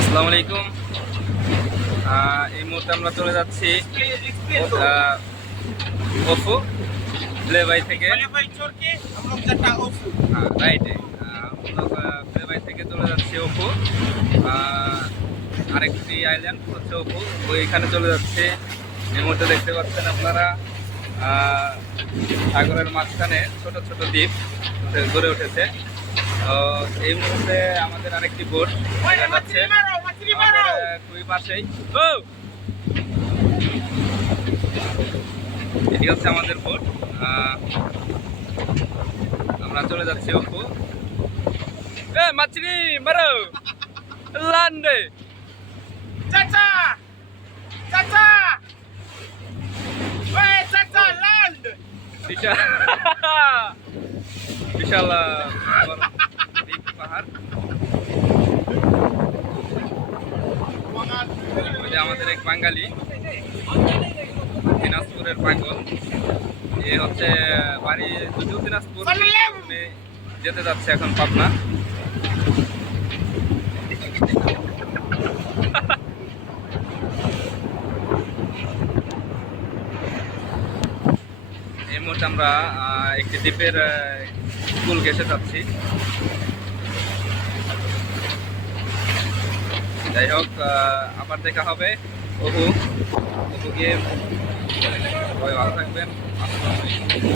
আসসালামু আলাইকুম। এই মুহূর্তে আমরা চলে যাচ্ছি ওফো প্লেবাই থেকে। রাইটে প্লেবাই থেকে চলে যাচ্ছি ওফো। আরেকটি আইল্যান্ড হচ্ছে ওফো, ওইখানে চলে যাচ্ছে। এই মুহূর্তে দেখতে পাচ্ছেন আপনারা সাগরের মাঝখানে ছোট ছোট দ্বীপ গড়ে উঠেছে। এই মুহূর্তে আমাদের আরেকটি বোট যাচ্ছে খুবই পাশেই। এটি হচ্ছে আমাদের বোট। আমরা চলে যাচ্ছি ওপো। মাছরি মারো লান্ডে চাচা চাচা ওই চাচা ল্যান্ড বিশাল বিশাল দ্বীপ পাহাড়। ওই যে আমাদের এক বাঙালি দিনাজপুরের পাগল, এ হচ্ছে বাড়ি যদিও দিনাজপুর, যেতে যাচ্ছে এখন পাবনা। এই মুহূর্তে আমরা একটি দ্বীপের স্কুল ঘেঁষে যাচ্ছি। যাই হোক, আবার দেখা হবে ওহু গিয়ে। সবাই ভালো থাকবেন।